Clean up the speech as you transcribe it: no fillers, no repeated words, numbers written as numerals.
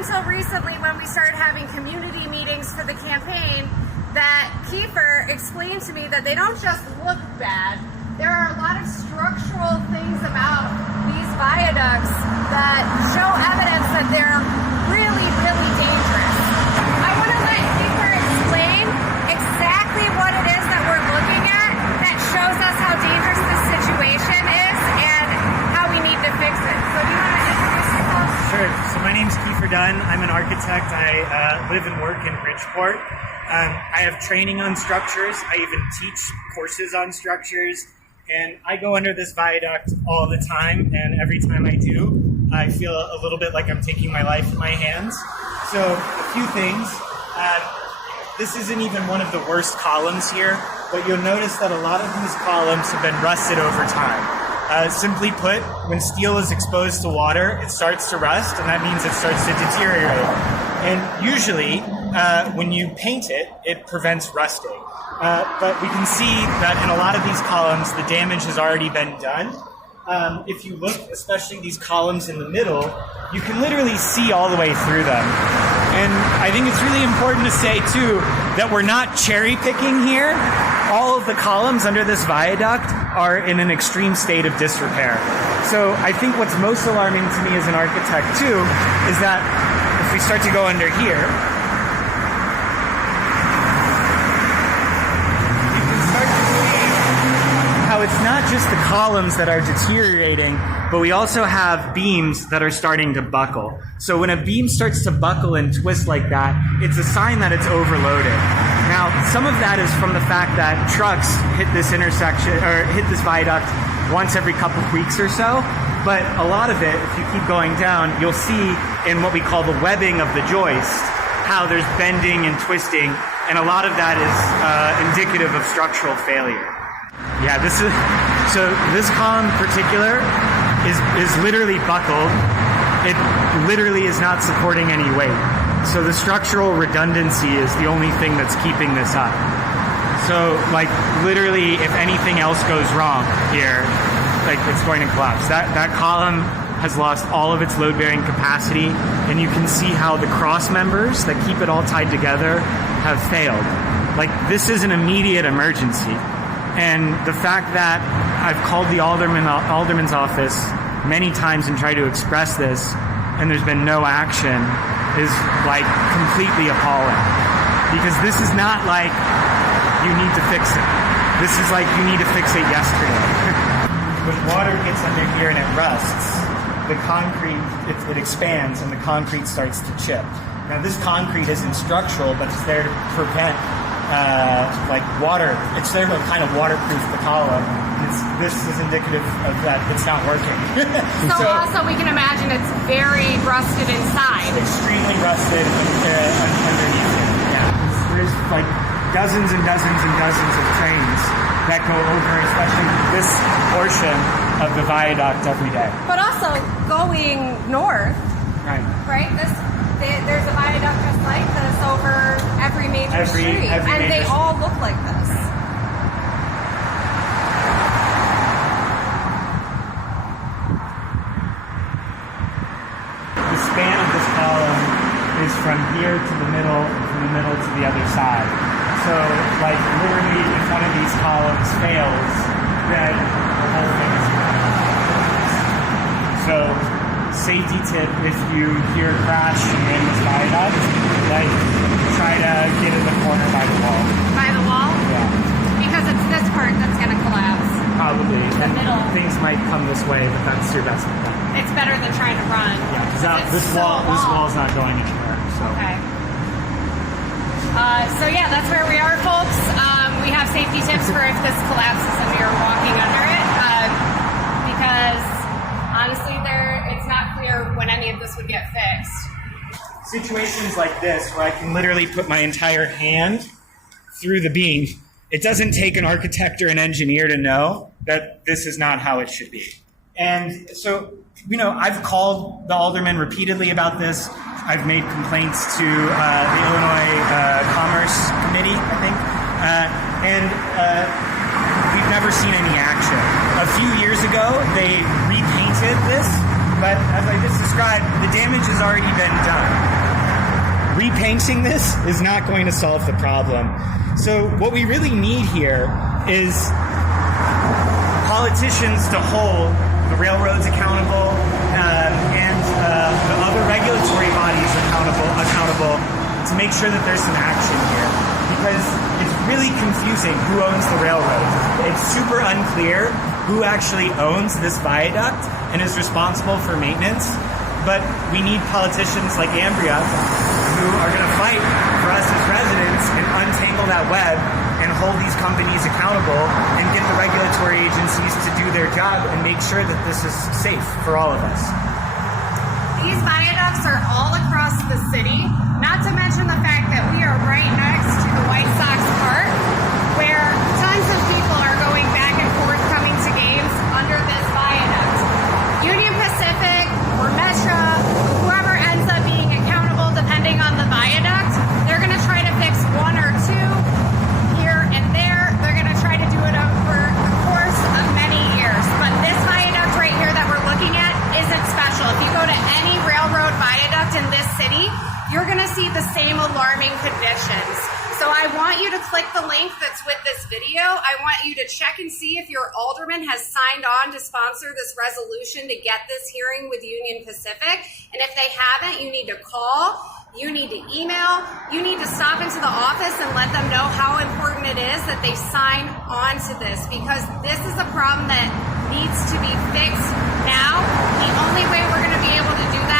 until recently when we started having community meetings for the campaign that Kiefer explained to me that they don't just look bad. There are a lot of structural things about these viaducts that show evidence that they're really, really dangerous. I want to let Kiefer explain exactly what it is that we're looking at that shows us how dangerous this situation is and how we need to fix it. So do you want to introduce yourself? Sure. So my name's Kiefer Dunn. I'm an architect. I live and work in Bridgeport. I have training on structures. I even teach courses on structures. And I go under this viaduct all the time, and every time I do, I feel a little bit like I'm taking my life in my hands. So a few things. This isn't even one of the worst columns here, but you'll notice that a lot of these columns have been rusted over time. Simply put, when steel is exposed to water, it starts to rust, and that means it starts to deteriorate. And usually, when you paint it, it prevents rusting. But we can see that in a lot of these columns, the damage has already been done. If you look, especially these columns in the middle, you can literally see all the way through them. And I think it's really important to say, too, that we're not cherry picking here. All of the columns under this viaduct are in an extreme state of disrepair. So I think what's most alarming to me as an architect, too, is that if we start to go under here, it's not just the columns that are deteriorating, but we also have beams that are starting to buckle. So when a beam starts to buckle and twist like that, it's a sign that it's overloaded. Now, some of that is from the fact that trucks hit this intersection or hit this viaduct once every couple of weeks or so. But a lot of it, if you keep going down, you'll see in what we call the webbing of the joist, how there's bending and twisting, and a lot of that is indicative of structural failure. Yeah, this column in particular is literally buckled. It literally is not supporting any weight. So the structural redundancy is the only thing that's keeping this up. So, like, literally, if anything else goes wrong here, like, it's going to collapse. That column has lost all of its load-bearing capacity, and you can see how the cross members that keep it all tied together have failed. Like, this is an immediate emergency. And the fact that I've called the alderman's office many times and tried to express this, and there's been no action, is like completely appalling. Because this is not like you need to fix it. This is like you need to fix it yesterday. When water gets under here and it rusts, the concrete, it expands and the concrete starts to chip. Now this concrete isn't structural, but it's there to prevent like water. It's there to kind of waterproof the column. This is indicative of that it's not working. So also we can imagine it's very rusted inside. Extremely rusted underneath it. Yeah. There's like dozens and dozens and dozens of trains that go over, especially this portion of the viaduct every day. But also going north, right? There's a viaduct just like this over every major street, and they all look like this. The span of this column is from here to the middle, from the middle to the other side. So, like, literally, if one of these columns fails, then the whole thing is gone. So, safety tip, if you hear a crash and you're in this viaduct, like, try to get in the corner by the wall. By the wall? Yeah. Because it's this part that's going to collapse. Probably. The middle. Things might come this way, but that's your best bet. It's better than trying to run. Yeah, because this wall's not going anywhere. So. Okay. So yeah, that's where we are, folks. We have safety tips for if this collapses and you're walking under it. Because honestly, it's not clear when any of this would get fixed. Situations like this, where I can literally put my entire hand through the beam, it doesn't take an architect or an engineer to know that this is not how it should be. And so, I've called the alderman repeatedly about this. I've made complaints to the Illinois Commerce Committee, I think, and we've never seen any action. A few years ago, they repainted this but as I just described, the damage has already been done. Repainting this is not going to solve the problem. So what we really need here is politicians to hold the railroads accountable and the other regulatory bodies accountable to make sure that there's some action here. Because it's really confusing who owns the railroad. It's super unclear who actually owns this viaduct and is responsible for maintenance. But we need politicians like Ambria who are going to fight for us as residents and untangle that web and hold these companies accountable and get the regulatory agencies to do their job and make sure that this is safe for all of us. These viaducts are all across the city, not to mention the fact that we are right next to the White Sox Park, where tons of people are going back and forth coming to games under this viaduct. Union Pacific or Metro, whoever ends up being accountable depending on the viaduct, they're going to try to fix one or two here and there. They're going to try to do it over the course of many years. But this viaduct right here that we're looking at isn't special. If you go to any railroad viaduct in this city, you're going to see the same alarming conditions. So I want you to click the link that's with this video. I want you to check and see if your alderman has signed on to sponsor this resolution to get this hearing with Union Pacific. And if they haven't, you need to call, you need to email, you need to stop into the office and let them know how important it is that they sign on to this, because this is a problem that needs to be fixed now. The only way we're going to be able to do that